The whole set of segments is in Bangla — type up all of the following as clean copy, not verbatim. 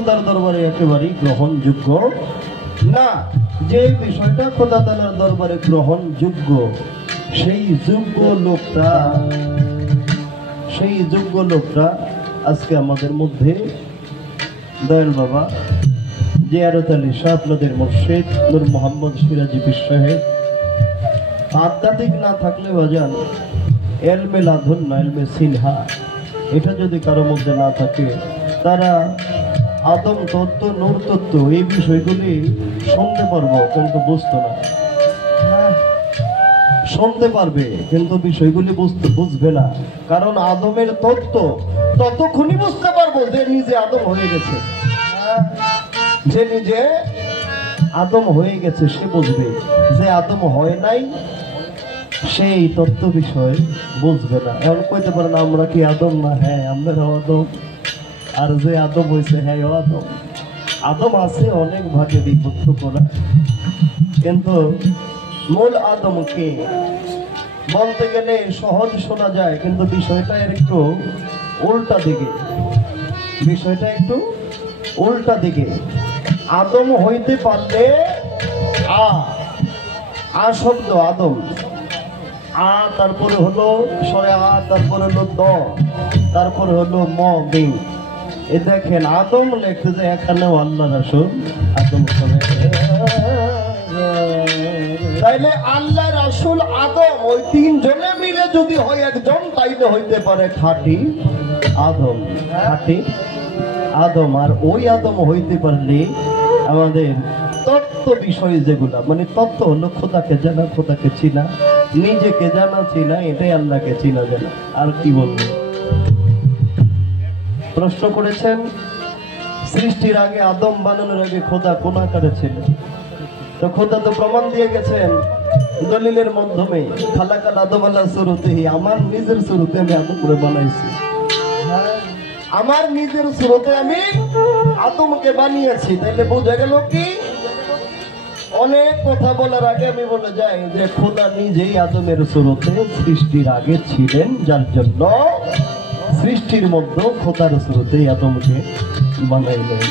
খোদার দরবারে একেবারেই গ্রহণযোগ্য না। যে বিষয়টা খোদা তাআলার দরবারে গ্রহণযোগ্য, সেই যোগ্য লোকটা আজকে আমাদের মধ্যে দয়াল বাবা জিয়ারত আলী শাহ, আপনাদের মুর্শিদ নূর মোহাম্মদ সিরাজি পীর সাহেব। আধ্যাত্মিক না থাকলে বাজান এলমে লাধুন না এলমে সিনহা, এটা যদি কারোর মধ্যে না থাকে, তারা আদম তত্ত্ব নূর তত্ত্ব এই বিষয়গুলি শুনতে পারবো কিন্তু বুঝতো না। শুনতে পারবে কিন্তু বিষয়গুলি বুঝবে না, কারণ আদমের তত্ত্ব ততক্ষণই বুঝতে পারবো যে নিজে আদম হয়ে গেছে। যে নিজে আদম হয়ে গেছে সে বুঝবে, যে আদম হয় নাই সেই তত্ত্ব বিষয় বুঝবে না। এমন কইতে পারে না আমরা কি আদম না? হ্যাঁ আমরাও আদম, আর যে আদম হয়েছে হ্যাঁ ও আদম। আদম আছে অনেক ভাগে বিভক্ত করা, কিন্তু মূল আদমকে বলতে গেলে সহজ শোনা যায়, কিন্তু বিষয়টা একটু উল্টা দিকে। আদম হইতে পারলে আ শব্দ আদম, তারপরে হলো সরে তারপরে হলো দ, তারপরে হলো ম বিং। এ দেখেন আদম লেখতে যে এখানেও আল্লাহ রাসূল আদম হবে, তাইলে আল্লাহ রাসূল আদম ওই তিনজনে মিলে যদি হয় একজন, তাইলে হইতে পারে খাঁটি আদম। আর ওই আদম হইতে পারলে আমাদের তত্ত্ব বিষয় যেগুলা, মানে তত্ত্ব হলো খোদাকে জানা, খোদাকে চিনা, নিজেকে জানা চিনা, এটাই আল্লাহকে চিনা জানা। আর কি বলবো? প্রশ্ন করেছেন সৃষ্টির আগে, আদম বানানোর আগে খোদা কোন আকারে ছিল? তো খোদা তো প্রমাণ দিয়ে গেছেন দলিলের মাধ্যমে, খালাকাল আদম আলা সুরতিহি, আমার নিজের সুরতে আমি আদম করে বানাইছি, আমার নিজের সুরতে আমি আদমকে বানিয়েছি। তাইলে বোঝা গেল কি? অনেক কথা বলার আগে আমি বলে যাই যে খোদা নিজেই আদমের সুরতে সৃষ্টির আগে ছিলেন, যার জন্য সৃষ্টির মধ্যে খোদার সুরতেই আদমকে বানাইলেন।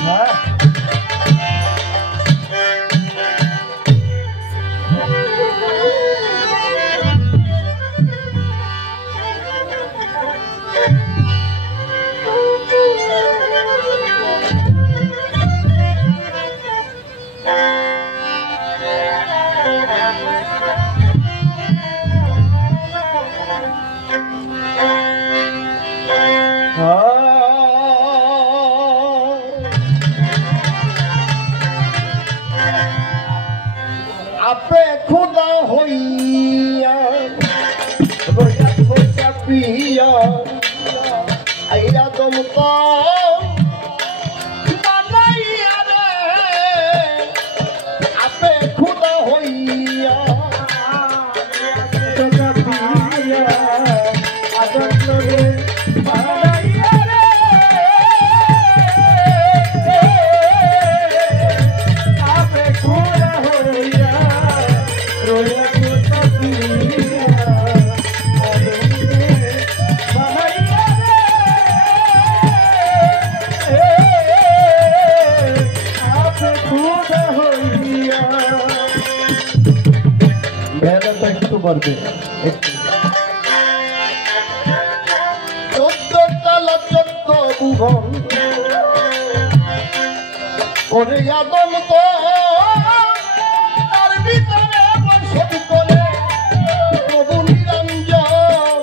আপে খুদা হইয়া রইয়াছো চাপিয়া, আই আদম তো বানাইয়া রে, আপে খুদা হইয়া চাপিয়া আদম রে বানাইয়া রে, আপে খুদা হইয়া করবে। 14 তলা 14 ভুবন ওরে আদম তো তার ভিতরে বসত করে প্রভু নিরঞ্জন,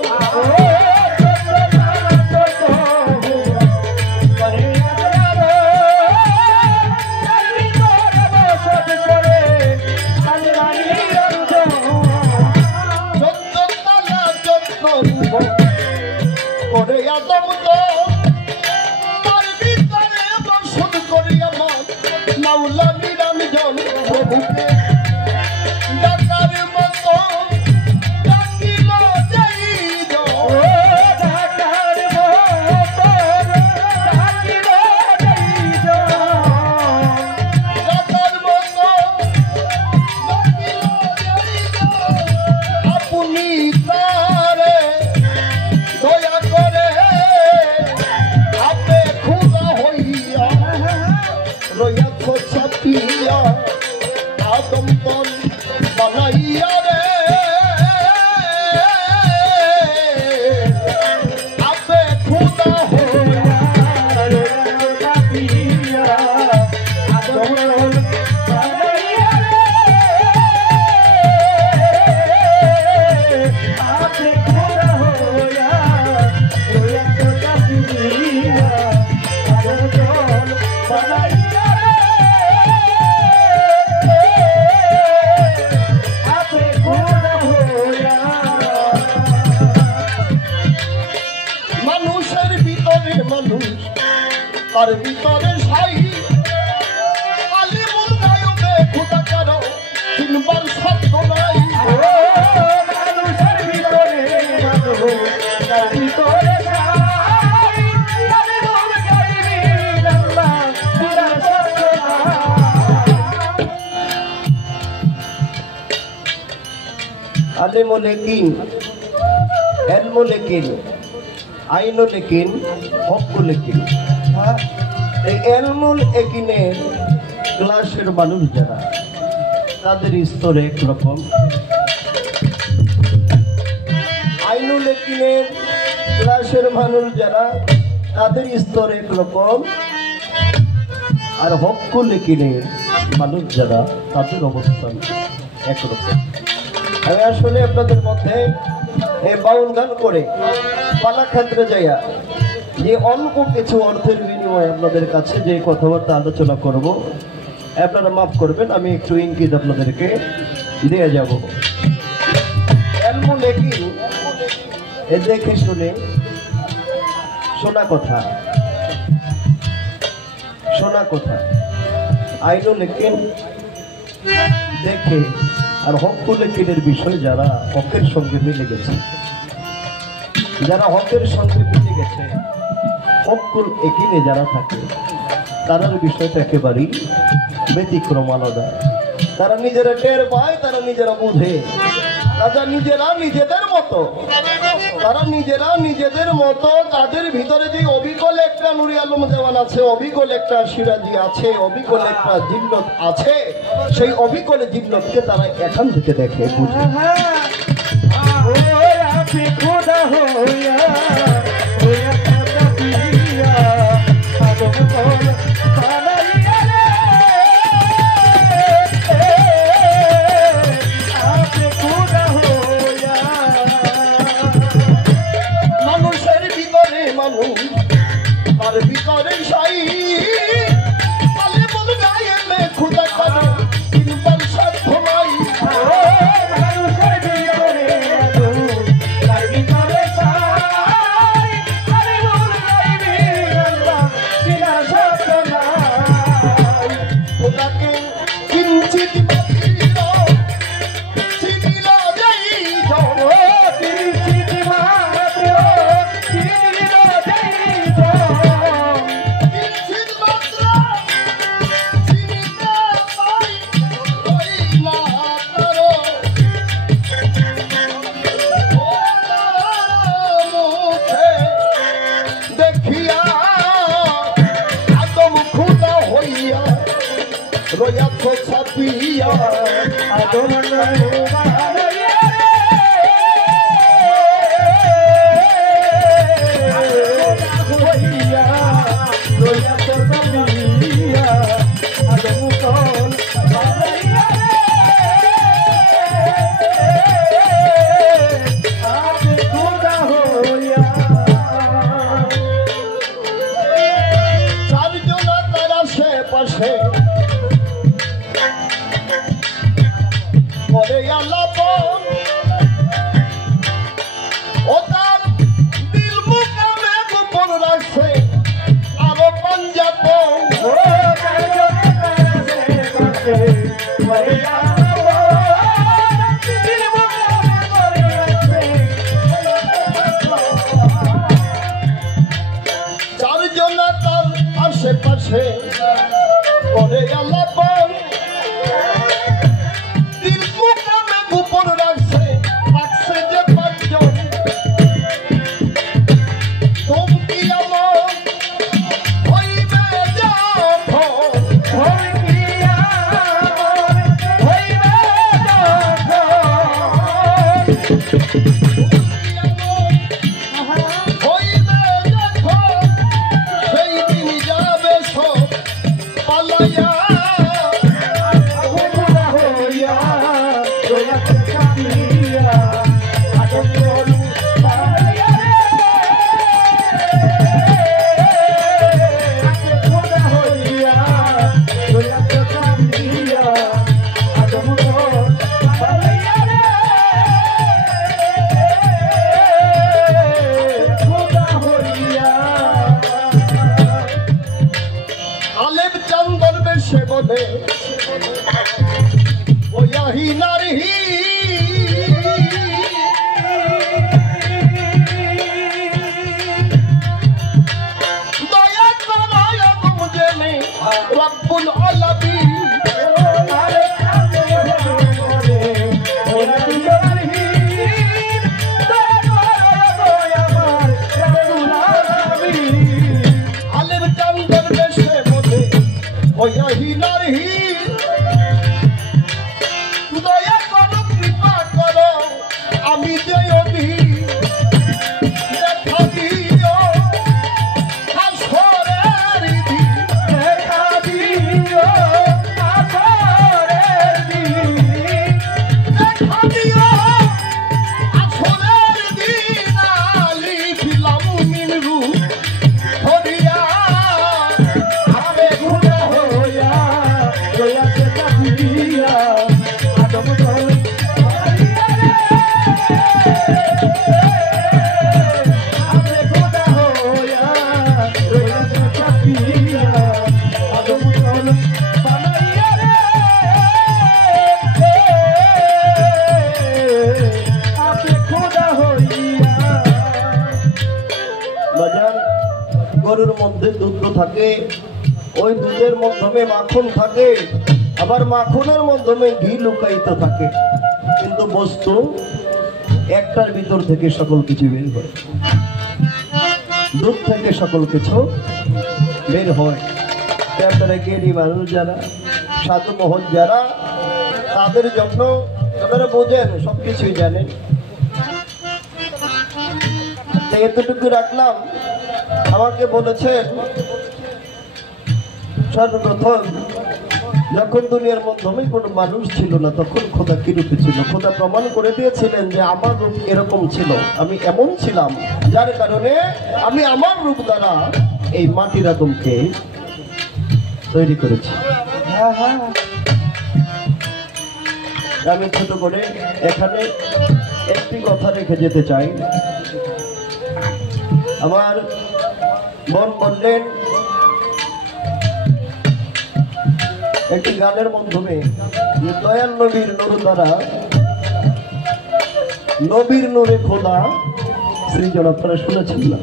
করে আদম তো তার ভিতরে বসত করে আমার মাওলা নিরঞ্জন প্রভুকে ডাকার মতো ডাকিল যাই ডাকার মতো ডাকিল যাই ডাকার মতো ডাকিল যাই আপনি তারে দয়া করে আপে খুদা হইয়া आपने खुदा होया रोया तो कपिया आदम जोल बनाइया आपने खुदा होया মানুষের ভিতরে মানুষ তার ভিতরে সাই আলিমুল গায়বে খোদা কারো চিনবার সাধ্য নাই মানুষের ভিতরে মানুষ তার ভিতরে সাই আলিমুল গায়বে আল্লাহ বিনা সাধ্য আলিমুল ইয়াকিন ইলমুল ইয়াকিন আইনুল ইয়াকিন হকুল ইয়াকিন এই ইলমুল ইয়াকিনের ক্লাসের মানুষ যারা তাদের স্তর একরকম আইনুল ইয়াকিনের ক্লাসের মানুষ যারা তাদের স্তর একরকম আর হকুল ইয়াকিনের মানুষ যারা তাদের অবস্থান একরকম আমি আসলে আপনাদের মধ্যে এই বাউল গান করে পালা ক্ষেত্রে যাইয়া যে অল্প কিছু অর্থের বিনিময়ে আপনাদের কাছে যে কথাবার্তা আলোচনা করব আপনারা মাফ করবেন আমি একটু ইঙ্গিত আপনাদেরকে দিয়ে যাব ইলমুল ইয়াকিন এ দেখে শুনে শোনা কথা আইনুল ইয়াকিন দেখে আর হকুল ইয়াকিনের বিষয় যারা হকের সঙ্গে মিলে গেছে হকুল ইয়াকিনে যারা থাকে তাদের বিষয়টা একেবারেই ব্যতিক্রম আলাদা তারা নিজেরা টের পায় তারা নিজেরা বুঝে তারা নিজেরা নিজেদের মতো তাদের ভিতরে যে অবিকল একটা নুরি আলম দেওয়ান আছে অবিকল একটা সিরাজি আছে অবিকল একটা জিন্নত আছে সেই অবিকল জিন্নতকে তারা এখান থেকে দেখে বুঝে আপনি খুদা হোয়া রোয়া তো কপিয়া আদম जोल बनाइया आपने खुदा होया মানুষের ভিতরে মানুষ তার ভিতরে সাই আলিমুল গায়বে খোদা কারো চিনবার সাধ্য নাই মানুষের ভিতরে মানুষ তার ভিতরে সাই আলিমুল গায়বে আল্লাহ বিনা সাধ্য নাই খোদাকে কিঞ্চিত মাত্র চিনিল যাইত চিঠি মাত্র চিনিল যাইত কিঞ্চিত মাত্র চিনিতে পাই রইলা কারো মুখে দেখিয়া আদম খোদা হইয়া রয়াত ছাপিয়া আদম চারজন তার আশেপাশে করে আলাপন ও তার দিল মুকামে গোপন রাখছে আরো পাঞ্জাতন চারজন তার আশেপাশে করে আলাপন দিল মুকামে গোপন রাখছে যে পাঁচজন তুমি আমার হইবে যখন হইবে যখন সেই দিন যাবে সব পালাইয়া রব্বুল আলামিন আলের চান্দের দেশে বলে ওয়া হিনার হির দয়া করো কৃপা করো আমি যে অধীর দেখা দিও আসরের দিন দেখা দিও আসরের দিন দেখা দিও আসরের দিন আলি ফিলাম মিনরু হরিয়া আবে গুনা হইয়া রয়াছে কাপিয়া আদম দল আবে গুনা হইয়া রয়াছে কাপিয়া আদম দল বানাইয়া রে আবে গুনা হইয়া বাজার গরুর মধ্যে দুধ থাকে, ওই দুধের মাধ্যমে মাখন থাকে, আবার মাখনের মাধ্যমে ঘি লুকায়িত থাকে, কিন্তু বস্তু একটার ভিতর থেকে সকল কিছু বের হয়। দুধ থেকে সকল কিছু বের হয়। তারপরে জ্ঞানী মানুষ যারা, সাধু মহল যারা, তাদের জন্য তারা বোঝেন, সবকিছুই জানেন। তো এতটুকু রাখলাম। আমাকে বলেছেন সর্বপ্রথম যখন দুনিয়ার মাধ্যমে কোনো মানুষ ছিল না, তখন খোদা কিরূপে ছিল। খোদা প্রমাণ করে দিয়েছিলেন যে আমার রূপ এরকম ছিল, আমি এমন ছিলাম, যার কারণে আমি আমার রূপ দ্বারা এই মাটির আদমকে তৈরি করেছি। আমি ছোট করে এখানে একটি কথা রেখে যেতে চাই। আমার মন বললেন একটি গানের মাধ্যমে যে দয়াল নবীর নূর দ্বারা, নবীর নূরে খোদা সৃজন। আপনারা শুনেছেন না?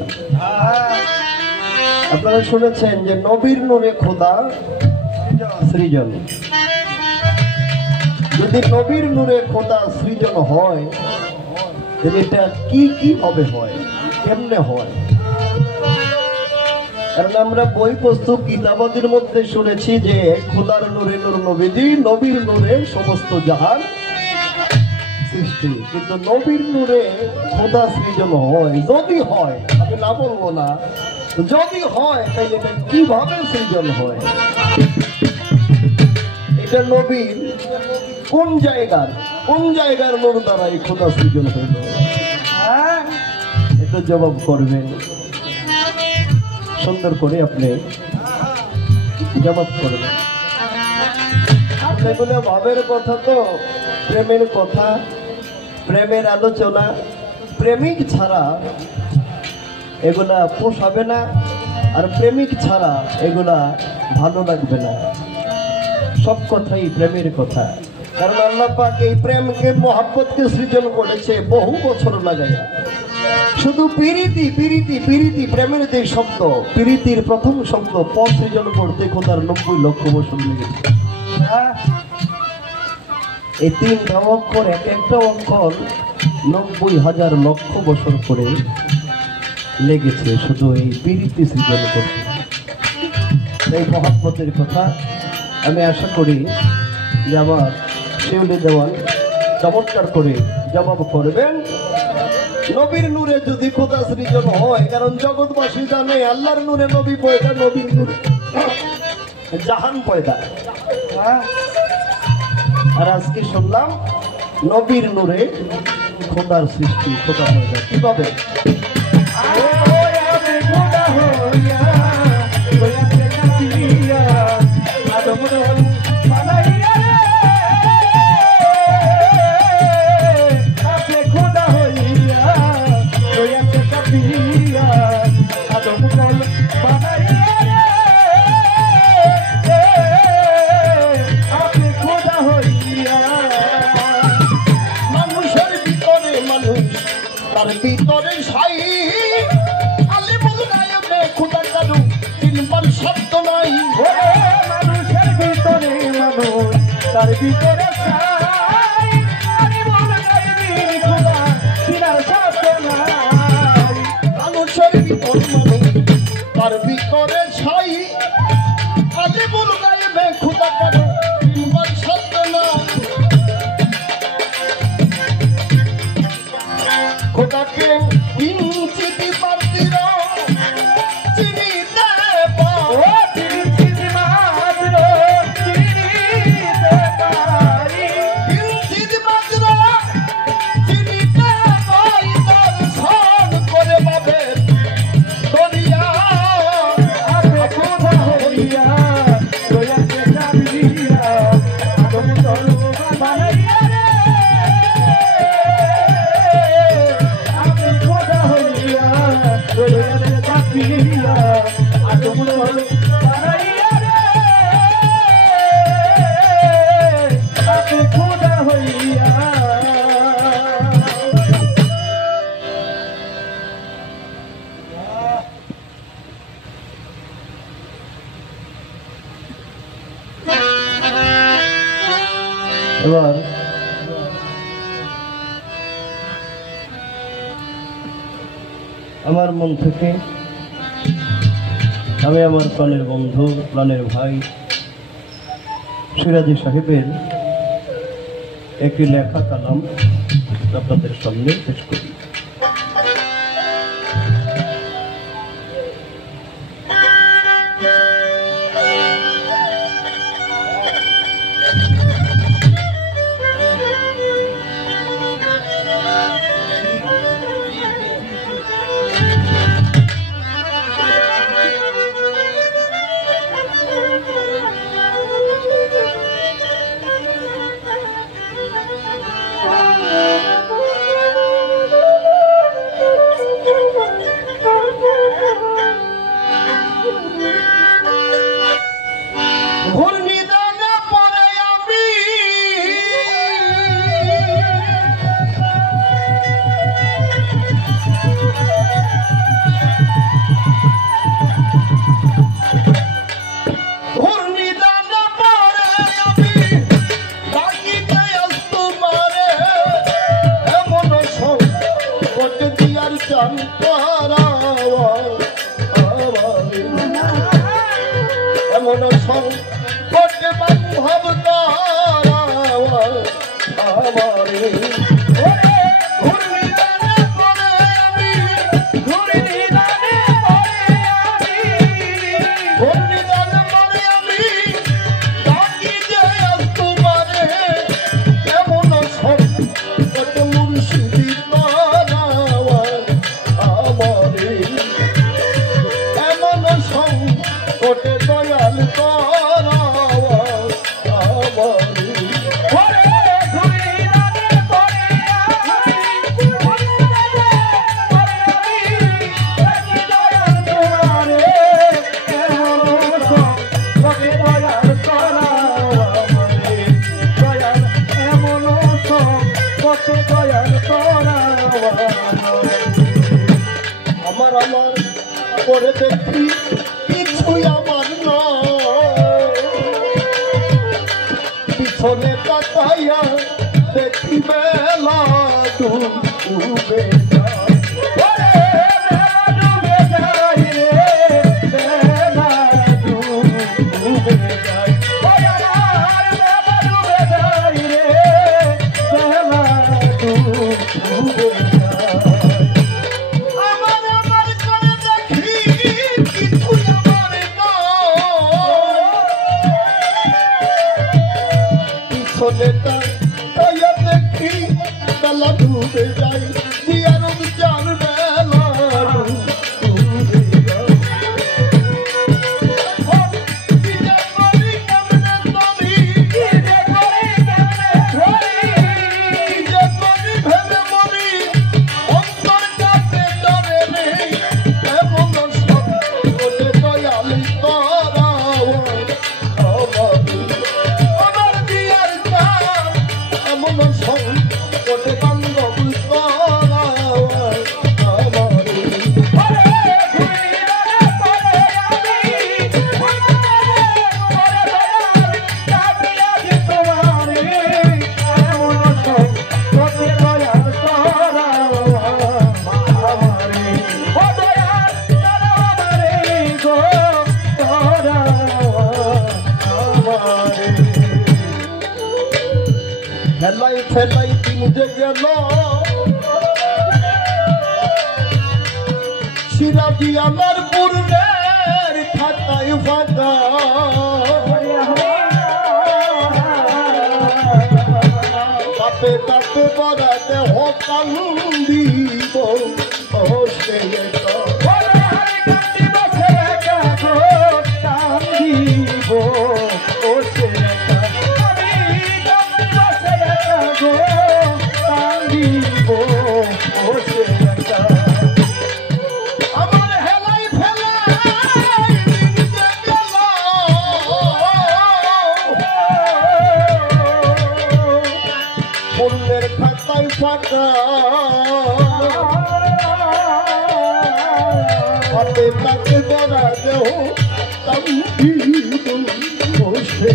আপনারা শুনেছেন যে নবীর নূরে খোদা সৃজন। যদি নবীর নূরে খোদা সৃজন হয়, তাহলে এটা কি কি হবে, হয় কেমনে হয়? কারণ আমরা বই পুস্তক কিতাবাদির মধ্যে শুনেছি যে খোদার নূরে নূর নবীজি, নবীর নূরে সমস্ত জাহান সৃষ্টি, কিন্তু নবীর নূরে খোদা সৃজন হয়। যদি হয়, আমি না বলবো না, যদি হয় তাহলে এটা কিভাবে সৃজন হয়? এটা নবীর কোন জায়গার নূর দ্বারা এই খোদা সৃজন হইল? এটা জবাব করবেন, সুন্দর করে আপনি জবাব করবেন। এগুলো ভাবের কথা, তো প্রেমের কথা, প্রেমের আলোচনা, প্রেমিক ছাড়া এগুলা পোষাবে না, আর প্রেমিক ছাড়া এগুলা ভালো লাগবে না। সব কথাই প্রেমের কথা, কারণ আল্লাহ পাক এই প্রেমকে, মহাব্বতকে সৃজন করেছে বহু বছর লাগাইয়া। শুধু পিরিতি পিরিতি পিরিতি, প্রেমের যে শব্দ, পিরিতির প্রথম শব্দ পদ সৃজন করতে খোদার 90 লক্ষ বছর লেগেছে। এই 3টা অক্ষর, এক একটা অক্ষর 90,000 লক্ষ বছর করে লেগেছে শুধু এই পিরিতি সৃজন করতে। এই মহাব্বতের কথা আমি আশা করি যে আমার শিউলি দেওয়ান চমৎকার করে জবাব করবেন। নবীর নূরে যদি খোদা সৃজন হয়, কারণ জগৎবাসী জানে আল্লাহর নূরে নবী পয়দা, নবীর নূরে জাহান পয়দা। আর আজকে শুনলাম নবীর নূরে খোদার সৃষ্টি, খোদা পয়দা কিভাবে? তার ভিতরে সাই আলিমুল গায়বে খোদা কারু তিনবার শব্দ নাই। ভিতরে মানুষ তার ভিতরে ছাই আরে মন গাইবি খোদা কিনার সাথে নাই মানুষের ভিতর মানুষ তার ভিতরে ছাই আলে বল গাইবে খোদা কারো কিংবা সত্য না খোদাকে কিঞ্চিত পারতির চিনিতে পাও ও চিনি মাত্র চিনিতে পারি কিঞ্চিত মাত্র চিনিতে পাই দর্শন করে পাবে দরিয়া আপে খোদা হইয়া রয়াতে চাপিয়া আদম তরু বানাইয়া রে আপে খোদা হইয়া রয়াতে চাপিয়া আদম তরু বানাইয়া রে আপে খোদা হইয়া এবার আমার মন থেকে আমি আমার প্রাণের বন্ধু প্রাণের ভাই সিরাজি সাহেবের একটি লেখা কালাম আপনাদের সামনে পেশ করি। ঘূর্ণিদানে পড়ে আমি ঘূর্ণিদানে পড়ে আমি ডাকিতে আসতো মারে এমন সংকট দিয়ার চান করাওয়া এমন সংকট বান্ধব করাওয়া আমারে ঘূর্ণিদানে পড়ে আমি ঘূর্ণিদানে পড়ে আমি ঘূর্ণিদানে পড়ে আমি ডাকি যে আসতো মারে এমন সংকট মুর্শিদি করাওয়া আমারে এমন সংকট দয়াল করাওয়া আমারে ওরে ঘূর্ণিদানে পড়ে আমি ঘূর্ণিদানে পড়ে আমি রাখি দয়াল তোমারে এমন সংকটে দয়াল করাও আমারে দয়াল এমন সংকটে দয়াল করাও আমারে আমার করে দেখি কিছুই আমার নয় পিছনে তাকাইয়া দেখি বেলা ডুবে যায়। ওরে বেলা ডুবে যায় রে বেলা ডুবে যায় ওরে আমার বেলা ডুবে যায় রে বেলা ডুবে যায় আমার করে দেখি কিছুই আমার নয় পিছনে তাকাইয়া দেখি বেলা ডুবে যায় দিয়ার চার বেলা ডুবে যায়। কি যে করি কেমনে তবে কি যে করি কেমনে ধরি কি যে করি ভেবে মরি অন্তর কাঁপে ডরে রে এমন সংকটে দয়াল করাওয়া আমারে আমার দিয়ার চার এমন সংকটে বান্ধব করাওয়া ফেলাই দিন যে গেল সিরাজি আমার পূর্ণের খাতায় ফাঁকা তাতে তাতে বরাতে হতাম দিব সে পূর্ণের খাতায় ফাঁকা হাতে তাকে বরা দেহ বসে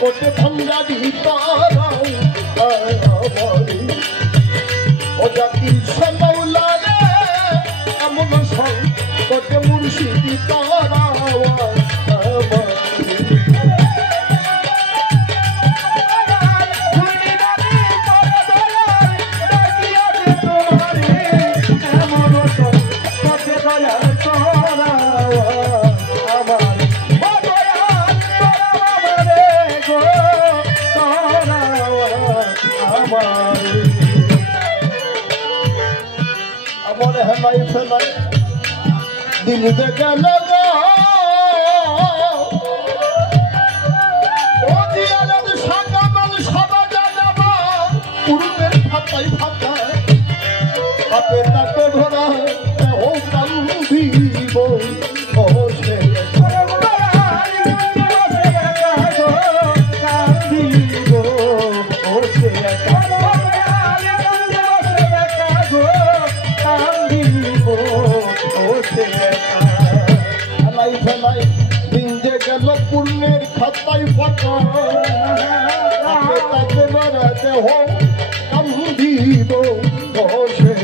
কোটে ভঙ্গারি তারাও ও জাতির সমৌলা রে এমন সব কোটে মুর্শিদি তারাও আমার হেলাই ফেলাই দিন যে গেল পূর্বের ফাঁকাই ফাঁকা হাতে তাকে ধরা ও কান্দিব সে ফেলাই দিন যে গেল পূর্ণের খাতায় ফাঁকা তাকে বেড়াতে হোক কান্দিব বসে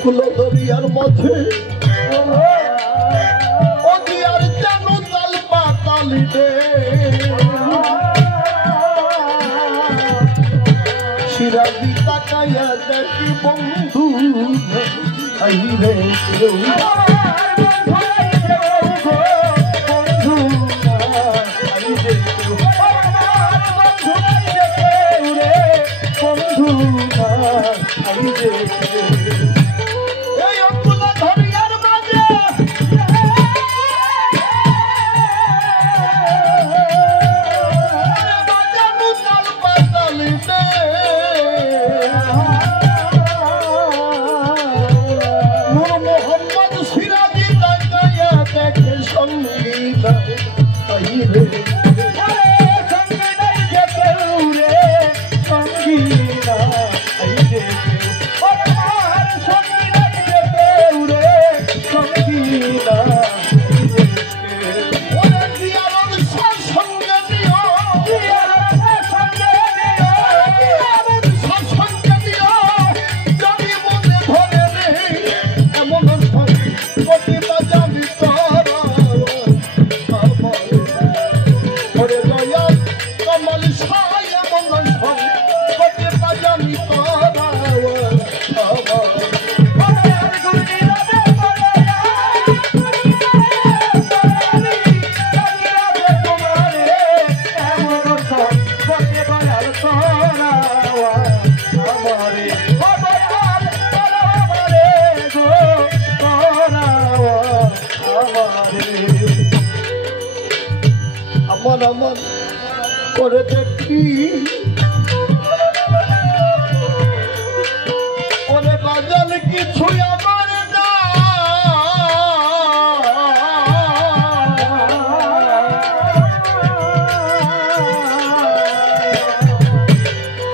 ফুল দরিয়ার মধ্যে অদিয়ার যেন তাল পাতালি দে সিরাজি তাকাইয়া দেখি বন্ধু আইরে আমার করে দেখি ওরে বাজাল কিছু আমার না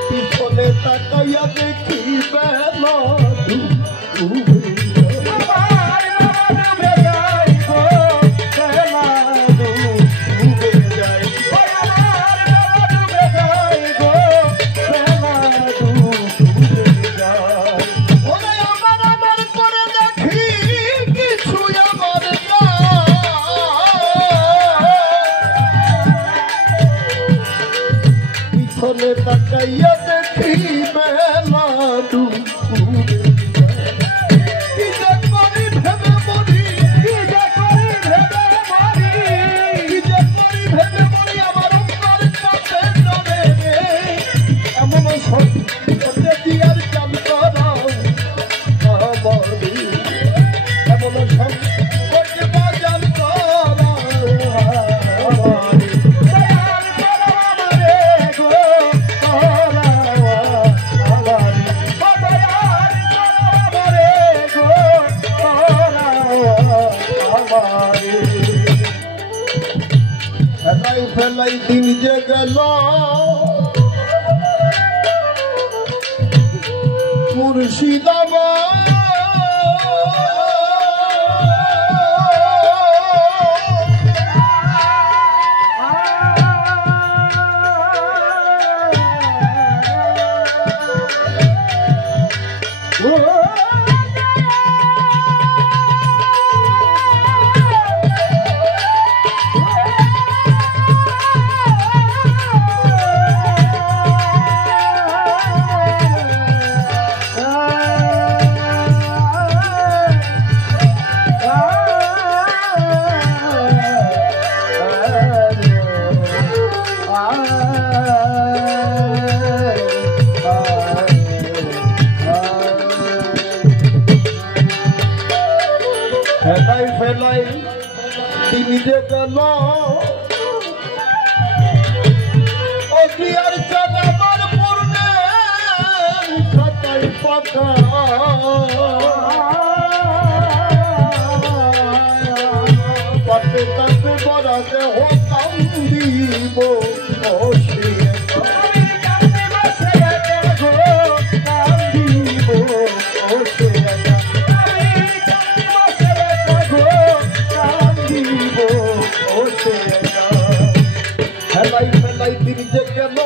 পিছনে তাকাইয়া দেখি বেলা পিছনে তাকাইয়া দেখি বেলা ডুবে কি যে করি ভেবে মরি কি যে করি ভেবে মরি কি যে করি ভেবে মরি আমার অন্তর কাছে চলে রে এমন সত্যি দিয়ার চাল করা আমার এমন সত্যি বাজার করা ফেলাই দিন যে গেল মুর্শিদাবাদ ফেলাই ফেলাই তুমি যে গেল অজিয়ার চাঁদ আমার পূর্ণে খাতাই পাতা পাতে তাতে বরাতে হতাম দিব ফেলাই ফেলাই তিনি যে গেল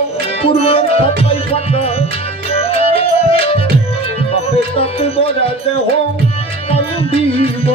পূর্বের খাতাই ফাটা বাপে তাতে বজাতে হোক কান্দিব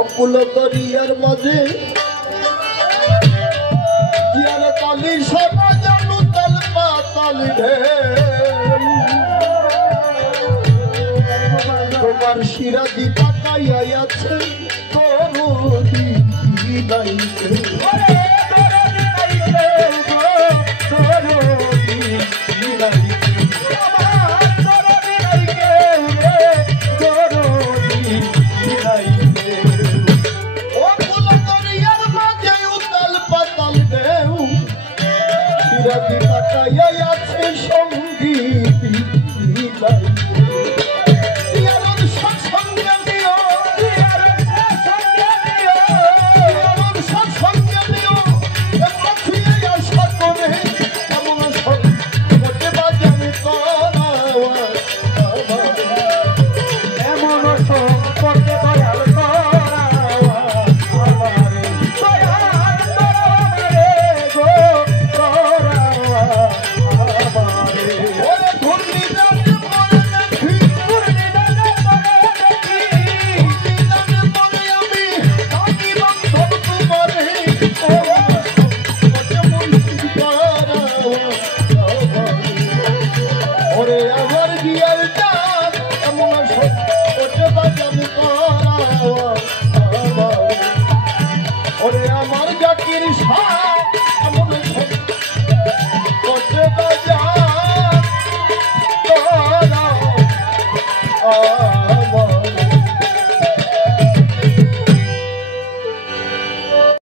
অকুল দরিয়ার মাঝে জিয়ার তালি সবা জানু তাল পাতাল ঢেউ তোমার সিরাজি তাকাইয়া আছে তরুণী নাইকে এমন